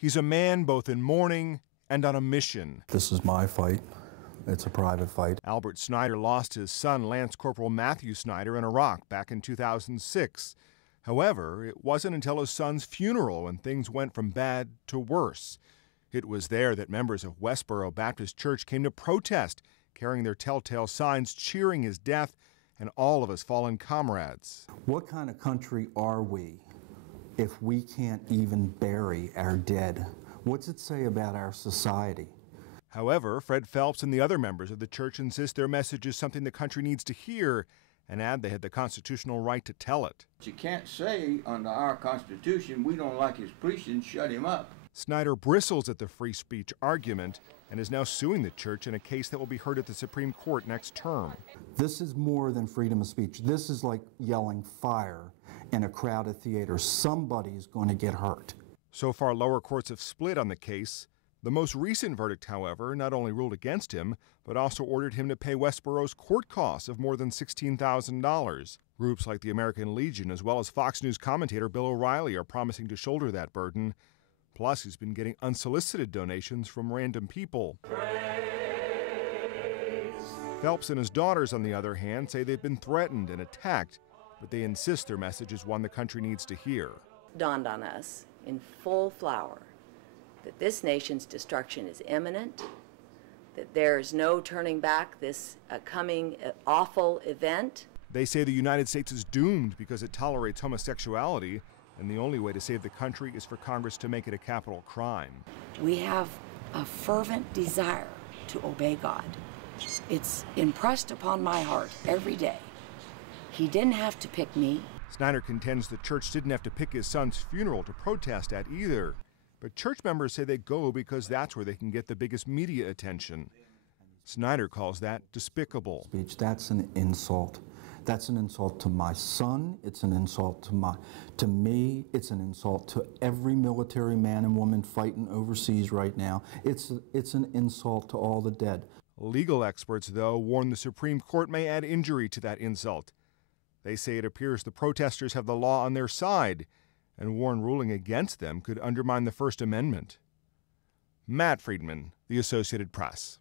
He's a man both in mourning and on a mission. This is my fight. It's a private fight. Albert Snyder lost his son, Lance Corporal Matthew Snyder, in Iraq back in 2006. However, it wasn't until his son's funeral when things went from bad to worse. It was there that members of Westboro Baptist Church came to protest, carrying their telltale signs cheering his death and all of his fallen comrades. What kind of country are we if we can't even bury our dead? What's it say about our society? However, Fred Phelps and the other members of the church insist their message is something the country needs to hear and add they had the constitutional right to tell it. You can't say under our Constitution, we don't like his preaching, shut him up. Snyder bristles at the free speech argument and is now suing the church in a case that will be heard at the Supreme Court next term. This is more than freedom of speech. This is like yelling fire in a crowded theater. Somebody's going to get hurt. So far, lower courts have split on the case. The most recent verdict, however, not only ruled against him, but also ordered him to pay Westboro's court costs of more than $16,000. Groups like the American Legion, as well as Fox News commentator Bill O'Reilly, are promising to shoulder that burden. Plus, he's been getting unsolicited donations from random people. Phelps and his daughters, on the other hand, say they've been threatened and attacked, but they insist their message is one the country needs to hear. Dawned on us in full flower that this nation's destruction is imminent, that there's no turning back this coming awful event. They say the United States is doomed because it tolerates homosexuality, and the only way to save the country is for Congress to make it a capital crime. We have a fervent desire to obey God. It's impressed upon my heart every day. He didn't have to pick me. Snyder contends the church didn't have to pick his son's funeral to protest at either. But church members say they go because that's where they can get the biggest media attention. Snyder calls that despicable. That's an insult. That's an insult to my son. It's an insult to me. It's an insult to every military man and woman fighting overseas right now. It's an insult to all the dead. Legal experts, though, warn the Supreme Court may add injury to that insult. They say it appears the protesters have the law on their side, and warn ruling against them could undermine the First Amendment. Matt Friedman, The Associated Press.